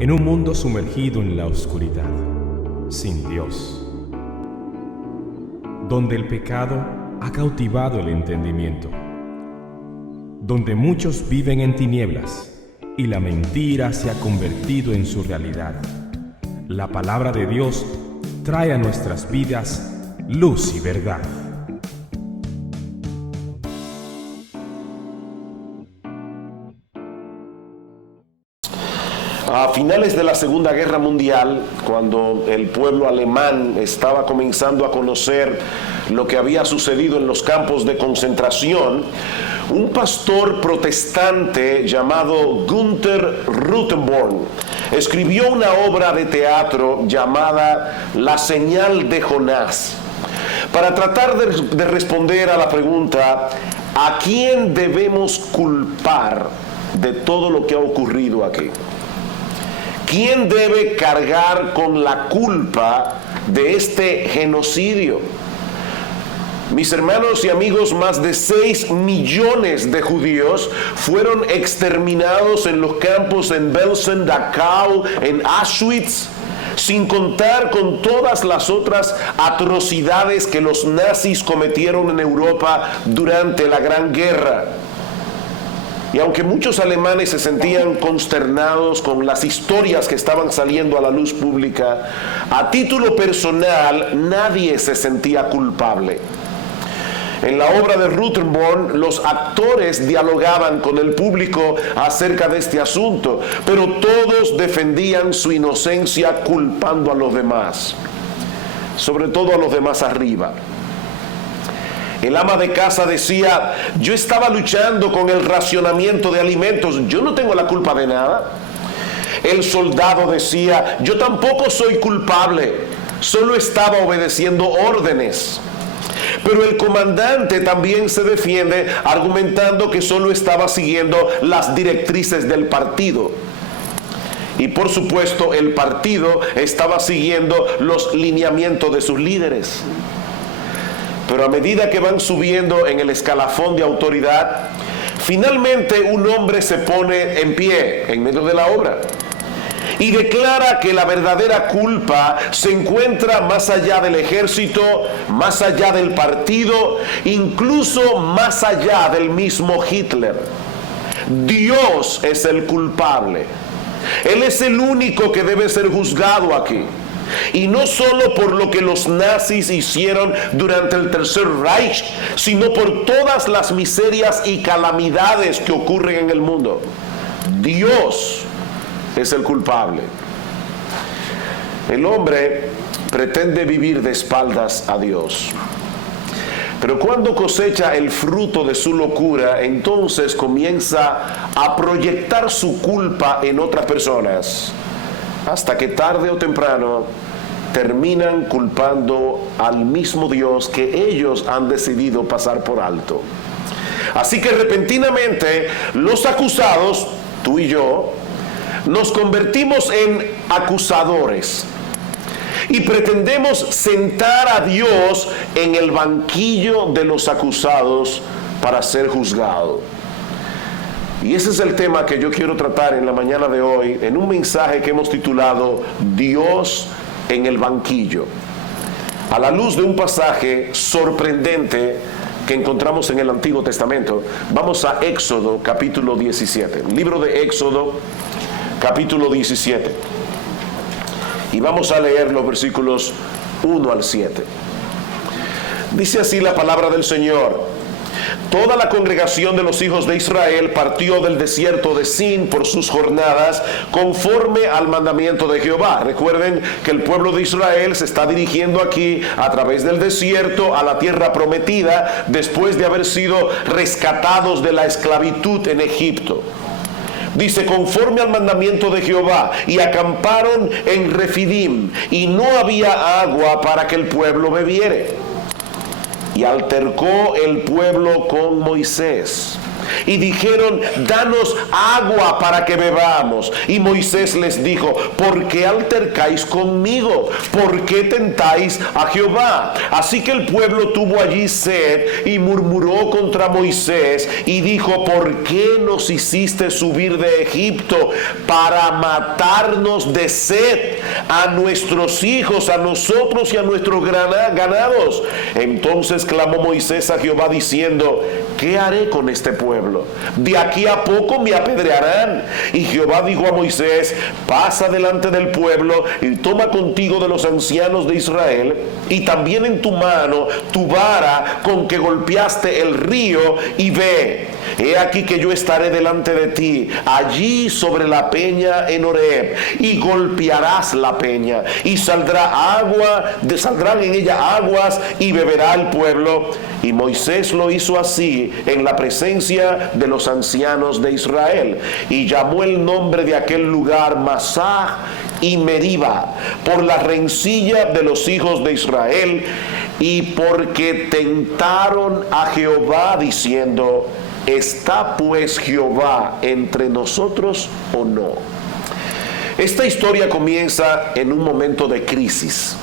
en un mundo sumergido en la oscuridad, sin Dios, donde el pecado ha cautivado el entendimiento, donde muchos viven en tinieblas y la mentira se ha convertido en su realidad. La palabra de Dios trae a nuestras vidas luz y verdad. A finales de la Segunda Guerra Mundial, cuando el pueblo alemán estaba comenzando a conocer lo que había sucedido en los campos de concentración, un pastor protestante llamado Günther Rutenborn escribió una obra de teatro llamada La señal de Jonás, para tratar de responder a la pregunta: ¿a quién debemos culpar de todo lo que ha ocurrido aquí? ¿Quién debe cargar con la culpa de este genocidio? Mis hermanos y amigos, más de 6 millones de judíos fueron exterminados en los campos en Belsen, Dachau, en Auschwitz, sin contar con todas las otras atrocidades que los nazis cometieron en Europa durante la Gran Guerra. Y aunque muchos alemanes se sentían consternados con las historias que estaban saliendo a la luz pública, a título personal nadie se sentía culpable. En la obra de Rutenborn, los actores dialogaban con el público acerca de este asunto, pero todos defendían su inocencia culpando a los demás, sobre todo a los demás arriba. El ama de casa decía: yo estaba luchando con el racionamiento de alimentos, yo no tengo la culpa de nada. El soldado decía: yo tampoco soy culpable, solo estaba obedeciendo órdenes. Pero el comandante también se defiende argumentando que solo estaba siguiendo las directrices del partido. Y por supuesto el partido estaba siguiendo los lineamientos de sus líderes. Pero a medida que van subiendo en el escalafón de autoridad, finalmente un hombre se pone en pie en medio de la obra y declara que la verdadera culpa se encuentra más allá del ejército, más allá del partido, incluso más allá del mismo Hitler. Dios es el culpable. Él es el único que debe ser juzgado aquí. Y no solo por lo que los nazis hicieron durante el Tercer Reich, sino por todas las miserias y calamidades que ocurren en el mundo. Dios es el culpable. El hombre pretende vivir de espaldas a Dios, pero cuando cosecha el fruto de su locura, entonces comienza a proyectar su culpa en otras personas, hasta que tarde o temprano terminan culpando al mismo Dios que ellos han decidido pasar por alto. Así que repentinamente los acusados, tú y yo, nos convertimos en acusadores y pretendemos sentar a Dios en el banquillo de los acusados para ser juzgado. Y ese es el tema que yo quiero tratar en la mañana de hoy, en un mensaje que hemos titulado Dios en el banquillo, a la luz de un pasaje sorprendente que encontramos en el Antiguo Testamento. Vamos a Éxodo capítulo 17, libro de Éxodo capítulo 17, y vamos a leer los versículos 1 al 7. Dice así la palabra del Señor: Toda la congregación de los hijos de Israel partió del desierto de Sin por sus jornadas, conforme al mandamiento de Jehová. Recuerden que el pueblo de Israel se está dirigiendo aquí a través del desierto a la tierra prometida, después de haber sido rescatados de la esclavitud en Egipto. Dice: conforme al mandamiento de Jehová, y acamparon en Refidim, y no había agua para que el pueblo bebiere. Y altercó el pueblo con Moisés. y dijeron: danos agua para que bebamos. Y Moisés les dijo: ¿por qué altercáis conmigo? ¿Por qué tentáis a Jehová? Así que el pueblo tuvo allí sed y murmuró contra Moisés y dijo: ¿por qué nos hiciste subir de Egipto para matarnos de sed a nuestros hijos, a nosotros y a nuestros ganados? Entonces clamó Moisés a Jehová diciendo: ¿qué haré con este pueblo? De aquí a poco me apedrearán. Y Jehová dijo a Moisés: pasa delante del pueblo y toma contigo de los ancianos de Israel y también en tu mano tu vara con que golpeaste el río, y ve. He aquí que yo estaré delante de ti, allí sobre la peña en Horeb, y golpearás la peña, y saldrán en ella aguas, y beberá el pueblo. Y Moisés lo hizo así en la presencia de los ancianos de Israel, y llamó el nombre de aquel lugar Masah y Meriba, por la rencilla de los hijos de Israel, y porque tentaron a Jehová diciendo: ¿está pues Jehová entre nosotros o no? Esta historia comienza en un momento de crisis.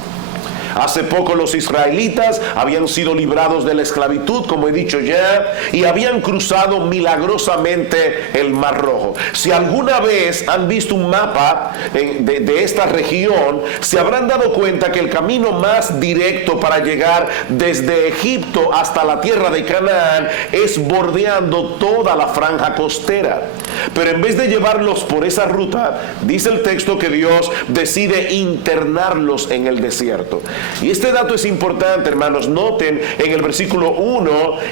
Hace poco los israelitas habían sido librados de la esclavitud, como he dicho ya, y habían cruzado milagrosamente el Mar Rojo. Si alguna vez han visto un mapa de esta región, se habrán dado cuenta que el camino más directo para llegar desde Egipto hasta la tierra de Canaán es bordeando toda la franja costera. Pero en vez de llevarlos por esa ruta, dice el texto que Dios decide internarlos en el desierto. Y este dato es importante, hermanos. Noten en el versículo 1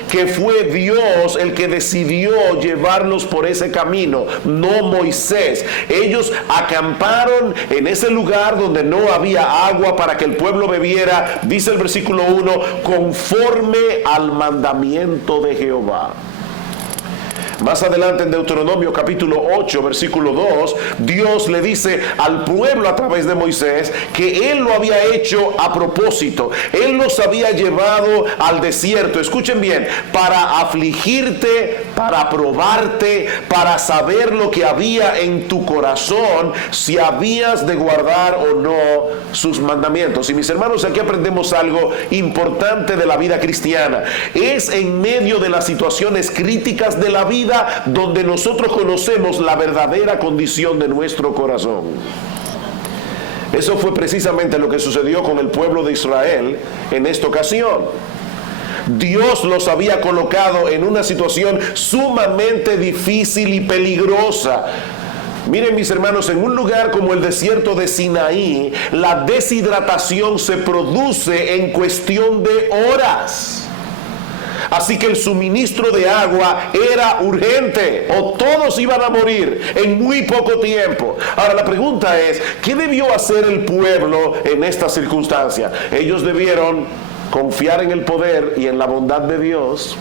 que fue Dios el que decidió llevarlos por ese camino, no Moisés. Ellos acamparon en ese lugar donde no había agua para que el pueblo bebiera, dice el versículo 1, conforme al mandamiento de Jehová. Más adelante en Deuteronomio capítulo 8 versículo 2, Dios le dice al pueblo a través de Moisés que Él lo había hecho a propósito. Él los había llevado al desierto, escuchen bien, para afligirte, para probarte, para saber lo que había en tu corazón, si habías de guardar o no sus mandamientos. Y mis hermanos, aquí aprendemos algo importante de la vida cristiana. Es en medio de las situaciones críticas de la vida donde nosotros conocemos la verdadera condición de nuestro corazón. Eso fue precisamente lo que sucedió con el pueblo de Israel en esta ocasión. Dios los había colocado en una situación sumamente difícil y peligrosa. Miren, mis hermanos, en un lugar como el desierto de Sinaí, la deshidratación se produce en cuestión de horas. Así que el suministro de agua era urgente, o todos iban a morir en muy poco tiempo. Ahora la pregunta es, ¿qué debió hacer el pueblo en esta circunstancia? Ellos debieron confiar en el poder y en la bondad de Dios.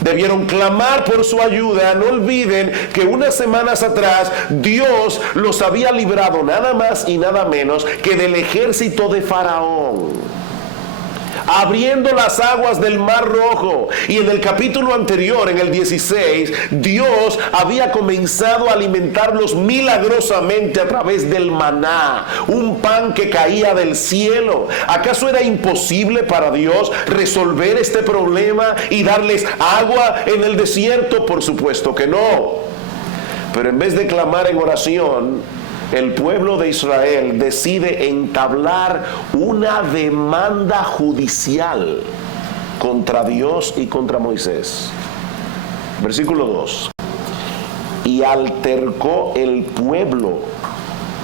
Debieron clamar por su ayuda. No olviden que unas semanas atrás Dios los había librado nada más y nada menos que del ejército de Faraón, abriendo las aguas del Mar Rojo. Y en el capítulo anterior, en el 16, Dios había comenzado a alimentarlos milagrosamente a través del maná, un pan que caía del cielo. ¿Acaso era imposible para Dios resolver este problema y darles agua en el desierto? Por supuesto que no. Pero en vez de clamar en oración, el pueblo de Israel decide entablar una demanda judicial contra Dios y contra Moisés. Versículo 2. Y altercó el pueblo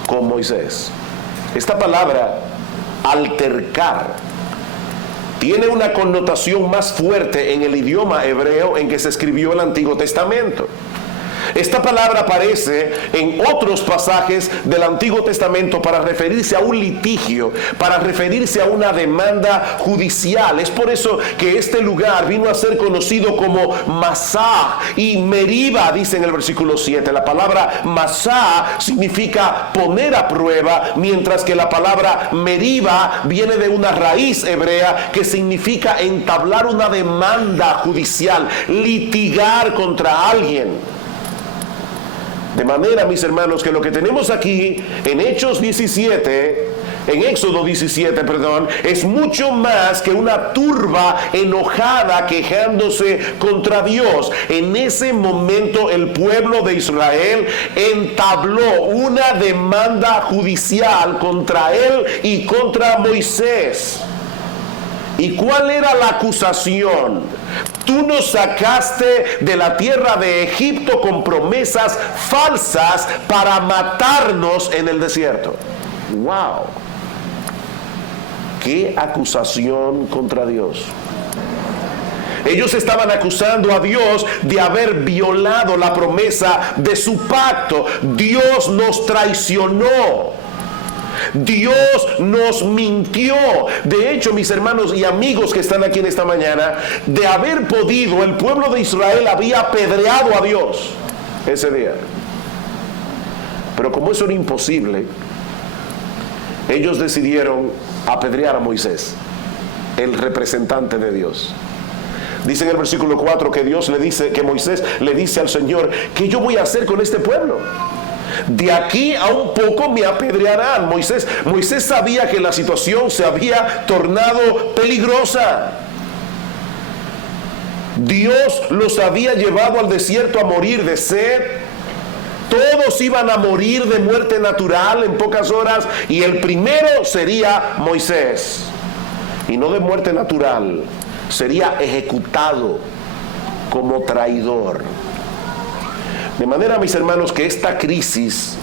con Moisés. Esta palabra, altercar, tiene una connotación más fuerte en el idioma hebreo en que se escribió el Antiguo Testamento. Esta palabra aparece en otros pasajes del Antiguo Testamento para referirse a un litigio, para referirse a una demanda judicial. Es por eso que este lugar vino a ser conocido como Masá y Meriba, dice en el versículo 7. La palabra Masá significa poner a prueba, mientras que la palabra Meriba viene de una raíz hebrea que significa entablar una demanda judicial, litigar contra alguien. De manera, mis hermanos, que lo que tenemos aquí en Éxodo 17, es mucho más que una turba enojada quejándose contra Dios. En ese momento el pueblo de Israel entabló una demanda judicial contra él y contra Moisés. ¿Y cuál era la acusación? Tú nos sacaste de la tierra de Egipto con promesas falsas para matarnos en el desierto. ¡Wow! ¡Qué acusación contra Dios! Ellos estaban acusando a Dios de haber violado la promesa de su pacto. Dios nos traicionó. Dios nos mintió. De hecho, mis hermanos y amigos que están aquí en esta mañana, de haber podido, el pueblo de Israel había apedreado a Dios ese día. Pero como eso era imposible, ellos decidieron apedrear a Moisés, el representante de Dios. Dice en el versículo 4 que Moisés le dice al Señor: ¿qué yo voy a hacer con este pueblo? De aquí a un poco me apedrearán. Moisés sabía que la situación se había tornado peligrosa. Dios los había llevado al desierto a morir de sed. Todos iban a morir de muerte natural en pocas horas, y el primero sería Moisés. Y no de muerte natural, sería ejecutado como traidor. De manera, mis hermanos, que esta crisis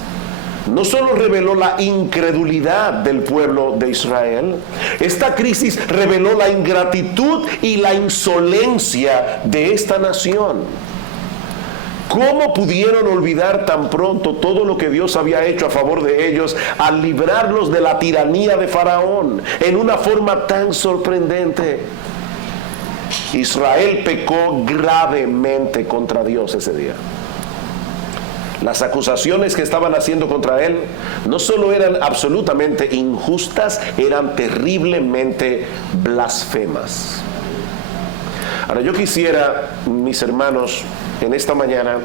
no solo reveló la incredulidad del pueblo de Israel, esta crisis reveló la ingratitud y la insolencia de esta nación. ¿Cómo pudieron olvidar tan pronto todo lo que Dios había hecho a favor de ellos al librarlos de la tiranía de Faraón en una forma tan sorprendente? Israel pecó gravemente contra Dios ese día. Las acusaciones que estaban haciendo contra él no solo eran absolutamente injustas, eran terriblemente blasfemas. Ahora, yo quisiera, mis hermanos, en esta mañana,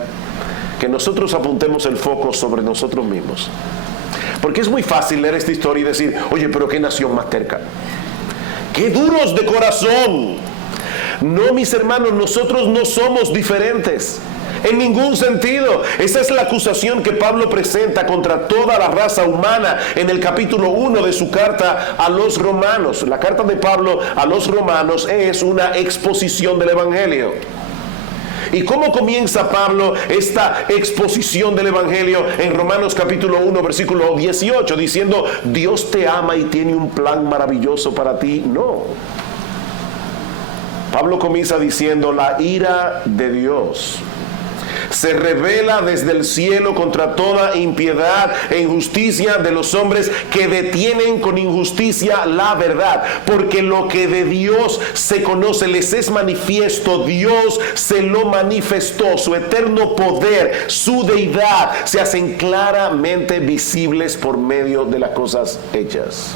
que nosotros apuntemos el foco sobre nosotros mismos. Porque es muy fácil leer esta historia y decir: oye, pero qué nación más terca, qué duros de corazón. No, mis hermanos, nosotros no somos diferentes en ningún sentido. Esa es la acusación que Pablo presenta contra toda la raza humana en el capítulo 1 de su carta a los romanos. La carta de Pablo a los romanos es una exposición del evangelio. ¿Y cómo comienza Pablo esta exposición del evangelio en Romanos capítulo 1 versículo 18? Diciendo: Dios te ama y tiene un plan maravilloso para ti. No. Pablo comienza diciendo: la ira de Dios se revela desde el cielo contra toda impiedad e injusticia de los hombres que detienen con injusticia la verdad. Porque lo que de Dios se conoce les es manifiesto. Dios se lo manifestó. Su eterno poder, su deidad, se hacen claramente visibles por medio de las cosas hechas.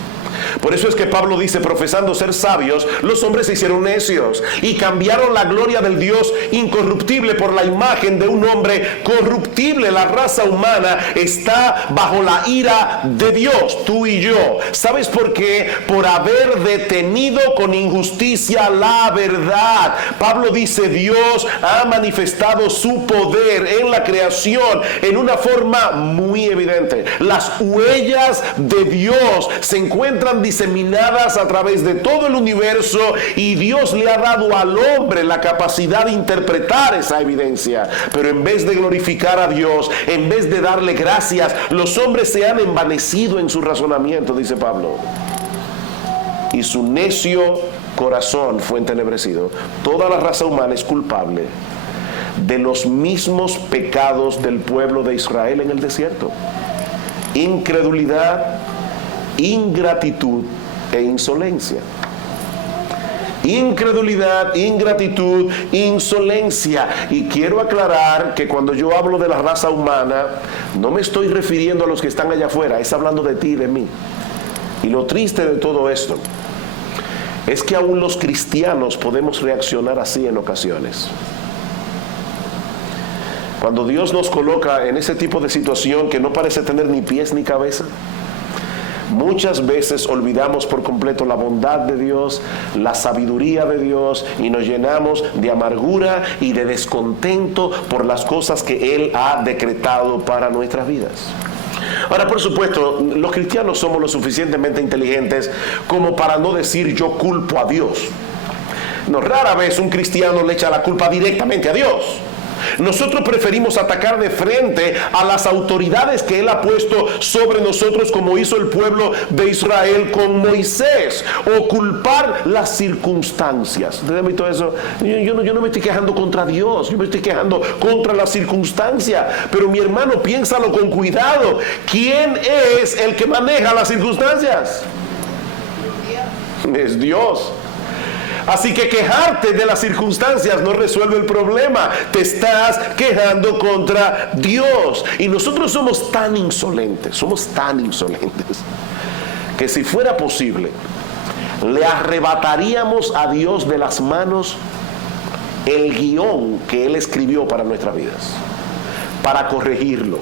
Por eso es que Pablo dice: profesando ser sabios, los hombres se hicieron necios y cambiaron la gloria del Dios incorruptible por la imagen de un hombre corruptible. La raza humana está bajo la ira de Dios, tú y yo. ¿Sabes por qué? Por haber detenido con injusticia la verdad. Pablo dice: Dios ha manifestado su poder en la creación en una forma muy evidente. Las huellas de Dios se encuentran diseminadas a través de todo el universo, y Dios le ha dado al hombre la capacidad de interpretar esa evidencia. Pero en vez de glorificar a Dios, en vez de darle gracias, los hombres se han envanecido en su razonamiento, dice Pablo, y su necio corazón fue entenebrecido. Toda la raza humana es culpable de los mismos pecados del pueblo de Israel en el desierto: incredulidad, ingratitud e insolencia. Incredulidad, ingratitud, insolencia. Y quiero aclarar que cuando yo hablo de la raza humana, no me estoy refiriendo a los que están allá afuera, es hablando de ti y de mí. Y lo triste de todo esto es que aún los cristianos podemos reaccionar así en ocasiones. Cuando Dios nos coloca en ese tipo de situación que no parece tener ni pies ni cabeza, muchas veces olvidamos por completo la bondad de Dios, la sabiduría de Dios, y nos llenamos de amargura y de descontento por las cosas que Él ha decretado para nuestras vidas. Ahora, por supuesto, los cristianos somos lo suficientemente inteligentes como para no decir yo culpo a Dios. No, rara vez un cristiano le echa la culpa directamente a Dios. Nosotros preferimos atacar de frente a las autoridades que Él ha puesto sobre nosotros, como hizo el pueblo de Israel con Moisés, o culpar las circunstancias. ¿Entendés todo eso? Yo no me estoy quejando contra Dios, yo me estoy quejando contra la circunstancia. Pero mi hermano, piénsalo con cuidado. ¿Quién es el que maneja las circunstancias? Es Dios. Así que quejarte de las circunstancias no resuelve el problema. Te estás quejando contra Dios. Y nosotros somos tan insolentes, que si fuera posible, le arrebataríamos a Dios de las manos el guión que Él escribió para nuestras vidas, para corregirlo.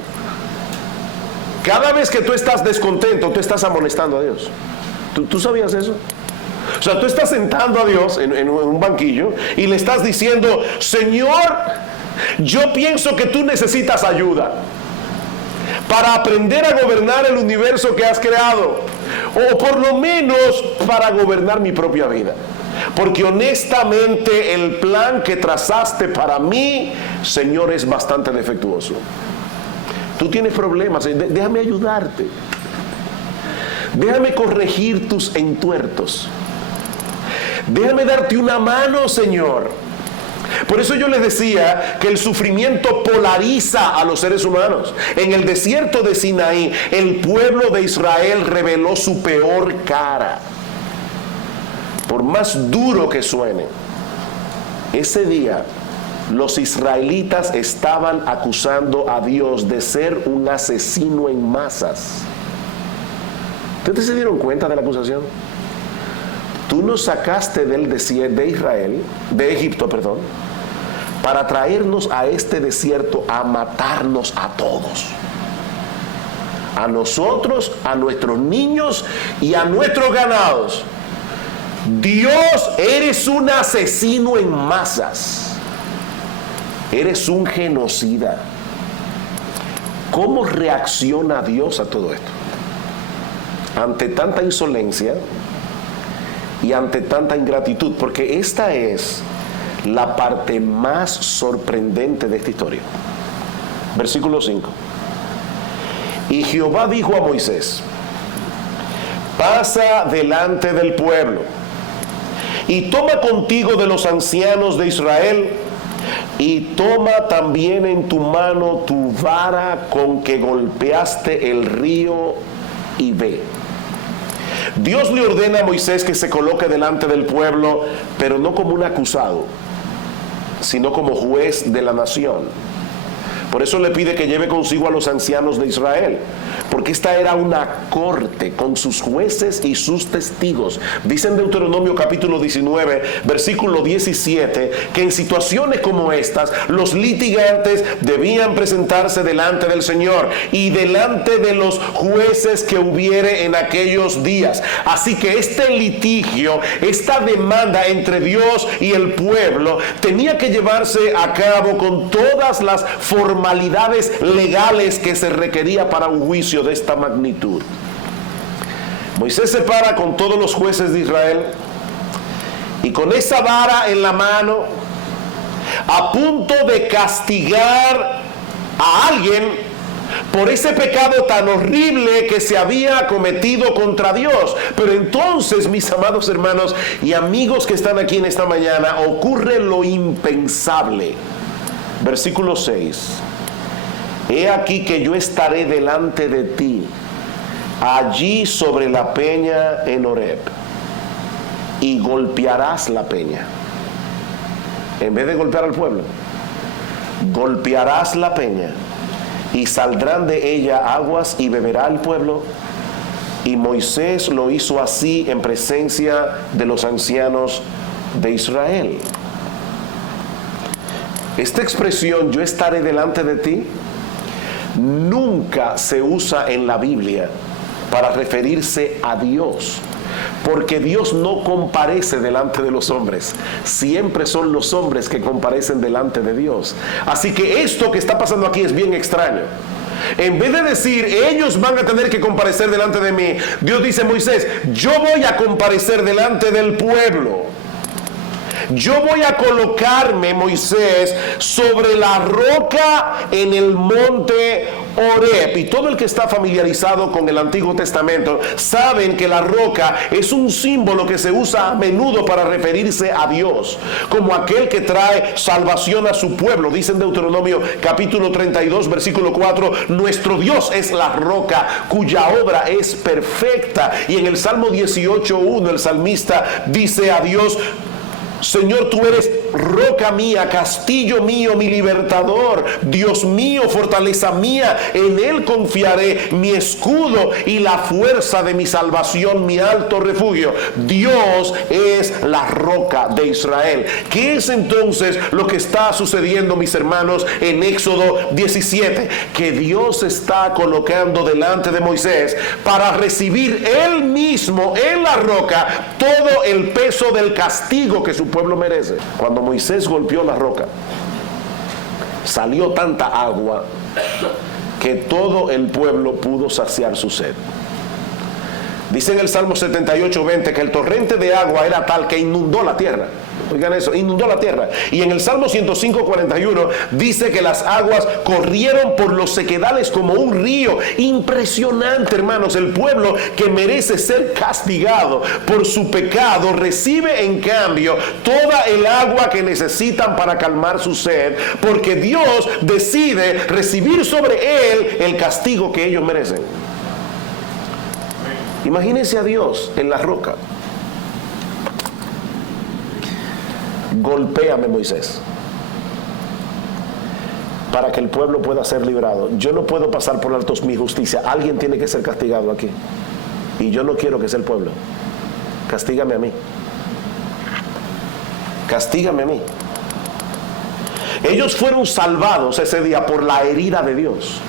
Cada vez que tú estás descontento, tú estás amonestando a Dios. ¿Tú sabías eso? O sea, tú estás sentando a Dios en un banquillo y le estás diciendo: Señor, yo pienso que tú necesitas ayuda para aprender a gobernar el universo que has creado, o por lo menos para gobernar mi propia vida, porque honestamente el plan que trazaste para mí, Señor, es bastante defectuoso. Tú tienes problemas, déjame ayudarte, déjame corregir tus entuertos, déjame darte una mano, Señor. Por eso yo les decía que el sufrimiento polariza a los seres humanos. En el desierto de Sinaí, el pueblo de Israel reveló su peor cara. Por más duro que suene, ese día los israelitas estaban acusando a Dios de ser un asesino en masas. ¿Ustedes se dieron cuenta de la acusación? Tú nos sacaste del desierto de Israel, de Egipto, perdón, para traernos a este desierto a matarnos a todos. A nosotros, a nuestros niños y a nuestros ganados. Dios, eres un asesino en masas. Eres un genocida. ¿Cómo reacciona Dios a todo esto? Ante tanta insolencia y ante tanta ingratitud, porque esta es la parte más sorprendente de esta historia. Versículo 5. Y Jehová dijo a Moisés: pasa delante del pueblo y toma contigo de los ancianos de Israel, y toma también en tu mano tu vara con que golpeaste el río, y ve. Dios le ordena a Moisés que se coloque delante del pueblo, pero no como un acusado, sino como juez de la nación. Por eso le pide que lleve consigo a los ancianos de Israel, porque esta era una corte con sus jueces y sus testigos. Dice en Deuteronomio capítulo 19, versículo 17, que en situaciones como estas, los litigantes debían presentarse delante del Señor y delante de los jueces que hubiere en aquellos días. Así que este litigio, esta demanda entre Dios y el pueblo, tenía que llevarse a cabo con todas las formalidades legales que se requería para un juicio de esta magnitud. Moisés se para con todos los jueces de Israel y con esa vara en la mano, a punto de castigar a alguien por ese pecado tan horrible que se había cometido contra Dios. Pero entonces, mis amados hermanos y amigos que están aquí en esta mañana, ocurre lo impensable. Versículo 6. He aquí que yo estaré delante de ti, allí sobre la peña en Horeb, y golpearás la peña. En vez de golpear al pueblo, golpearás la peña, y saldrán de ella aguas, y beberá el pueblo. Y Moisés lo hizo así en presencia de los ancianos de Israel. Esta expresión, yo estaré delante de ti, nunca se usa en la Biblia para referirse a Dios, porque Dios no comparece delante de los hombres. Siempre son los hombres que comparecen delante de Dios. Así que esto que está pasando aquí es bien extraño. En vez de decir, ellos van a tener que comparecer delante de mí, Dios dice: Moisés, yo voy a comparecer delante del pueblo. Yo voy a colocarme, Moisés, sobre la roca en el monte Horeb. Y todo el que está familiarizado con el Antiguo Testamento saben que la roca es un símbolo que se usa a menudo para referirse a Dios, como aquel que trae salvación a su pueblo. Dice en Deuteronomio capítulo 32 versículo 4: nuestro Dios es la roca cuya obra es perfecta. Y en el Salmo 18:1 el salmista dice a Dios: Señor, tú eres roca mía, castillo mío, mi libertador, Dios mío, fortaleza mía, en Él confiaré, mi escudo y la fuerza de mi salvación, mi alto refugio. Dios es la roca de Israel. ¿Qué es entonces lo que está sucediendo, mis hermanos, en Éxodo 17? Que Dios está colocando delante de Moisés para recibir Él mismo en la roca todo el peso del castigo que su pueblo merece. Cuando Moisés golpeó la roca, salió tanta agua que todo el pueblo pudo saciar su sed. Dice en el Salmo 78:20 que el torrente de agua era tal que inundó la tierra. Oigan eso, inundó la tierra. Y en el Salmo 105:41 dice que las aguas corrieron por los sequedales como un río. Impresionante, hermanos. El pueblo que merece ser castigado por su pecado recibe en cambio toda el agua que necesitan para calmar su sed, porque Dios decide recibir sobre él el castigo que ellos merecen. Imagínense a Dios en la roca. Golpéame, Moisés, para que el pueblo pueda ser librado. Yo no puedo pasar por alto mi justicia. Alguien tiene que ser castigado aquí, y yo no quiero que sea el pueblo. Castígame a mí. Castígame a mí. Ellos fueron salvados ese día por la herida de Dios.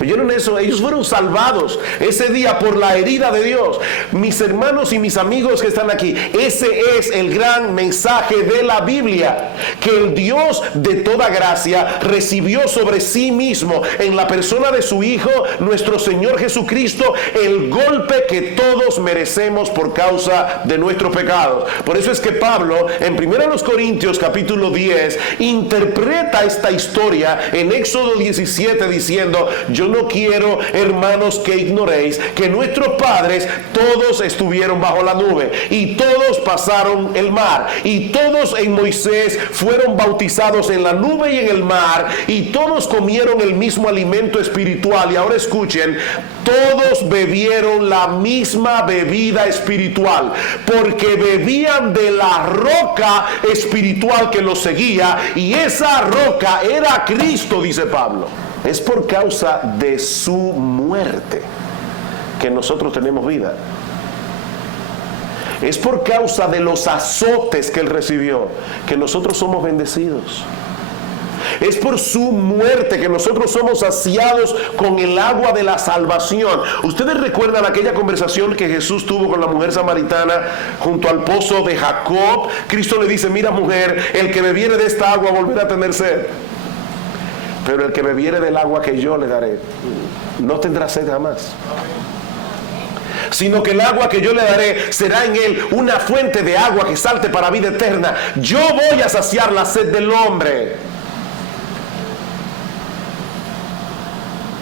¿Oyeron eso? Ellos fueron salvados ese día por la herida de Dios. Mis hermanos y mis amigos que están aquí, ese es el gran mensaje de la Biblia, que el Dios de toda gracia recibió sobre sí mismo, en la persona de su Hijo, nuestro Señor Jesucristo, el golpe que todos merecemos por causa de nuestros pecados. Por eso es que Pablo, en 1 Corintios capítulo 10, interpreta esta historia en Éxodo 17 diciendo: yo no quiero, hermanos, que ignoréis que nuestros padres todos estuvieron bajo la nube, y todos pasaron el mar, y todos en Moisés fueron bautizados en la nube y en el mar, y todos comieron el mismo alimento espiritual. Y ahora escuchen: todos bebieron la misma bebida espiritual, porque bebían de la roca espiritual que los seguía, y esa roca era Cristo, dice Pablo. Es por causa de su muerte que nosotros tenemos vida. Es por causa de los azotes que él recibió que nosotros somos bendecidos. Es por su muerte que nosotros somos saciados con el agua de la salvación. Ustedes recuerdan aquella conversación que Jesús tuvo con la mujer samaritana junto al pozo de Jacob. Cristo le dice: mira, mujer, el que bebiere de esta agua volverá a tener sed, pero el que bebiere del agua que yo le daré no tendrá sed jamás, sino que el agua que yo le daré será en él una fuente de agua que salte para vida eterna. Yo voy a saciar la sed del hombre.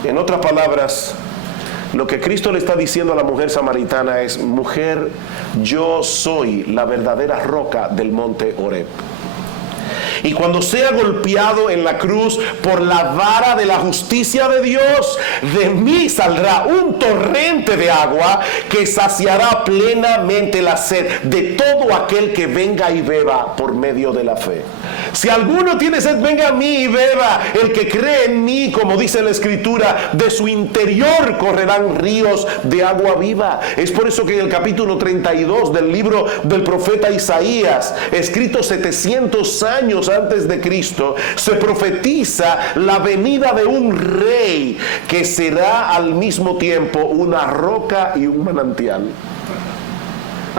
En otras palabras, lo que Cristo le está diciendo a la mujer samaritana es: mujer, yo soy la verdadera roca del monte Horeb. y cuando sea golpeado en la cruz por la vara de la justicia de Dios, de mí saldrá un torrente de agua que saciará plenamente la sed de todo aquel que venga y beba por medio de la fe. Si alguno tiene sed, venga a mí y beba. El que cree en mí, como dice la Escritura, de su interior correrán ríos de agua viva. Es por eso que en el capítulo 32 del libro del profeta Isaías, escrito 700 años antes de Cristo, se profetiza la venida de un rey que será al mismo tiempo una roca y un manantial.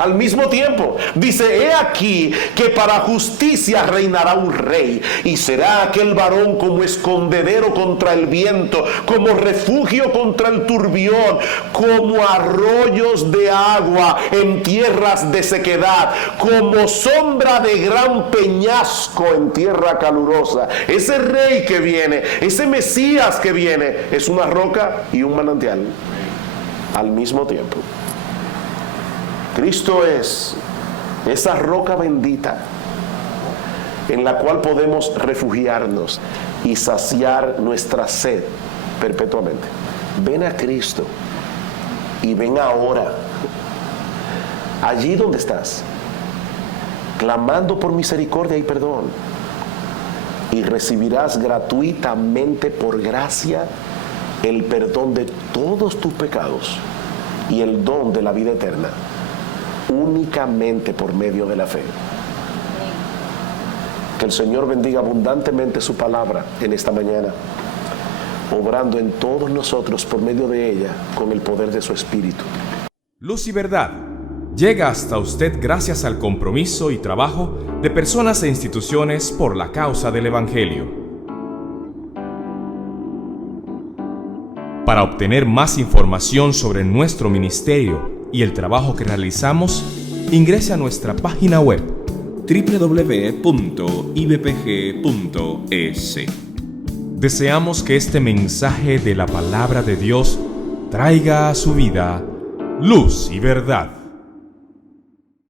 Al mismo tiempo, dice: he aquí que para justicia reinará un rey, y será aquel varón como escondedero contra el viento, como refugio contra el turbión, como arroyos de agua en tierras de sequedad, como sombra de gran peñasco en tierra calurosa. Ese rey que viene, ese Mesías que viene, es una roca y un manantial al mismo tiempo. Cristo es esa roca bendita en la cual podemos refugiarnos y saciar nuestra sed perpetuamente. Ven a Cristo y ven ahora, allí donde estás, clamando por misericordia y perdón, y recibirás gratuitamente por gracia el perdón de todos tus pecados y el don de la vida eterna, únicamente por medio de la fe. Que el Señor bendiga abundantemente su palabra en esta mañana, obrando en todos nosotros por medio de ella con el poder de su Espíritu. Luz y Verdad llega hasta usted gracias al compromiso y trabajo de personas e instituciones por la causa del Evangelio. Para obtener más información sobre nuestro ministerio y el trabajo que realizamos, ingrese a nuestra página web www.ibpg.es. Deseamos que este mensaje de la palabra de Dios traiga a su vida luz y verdad.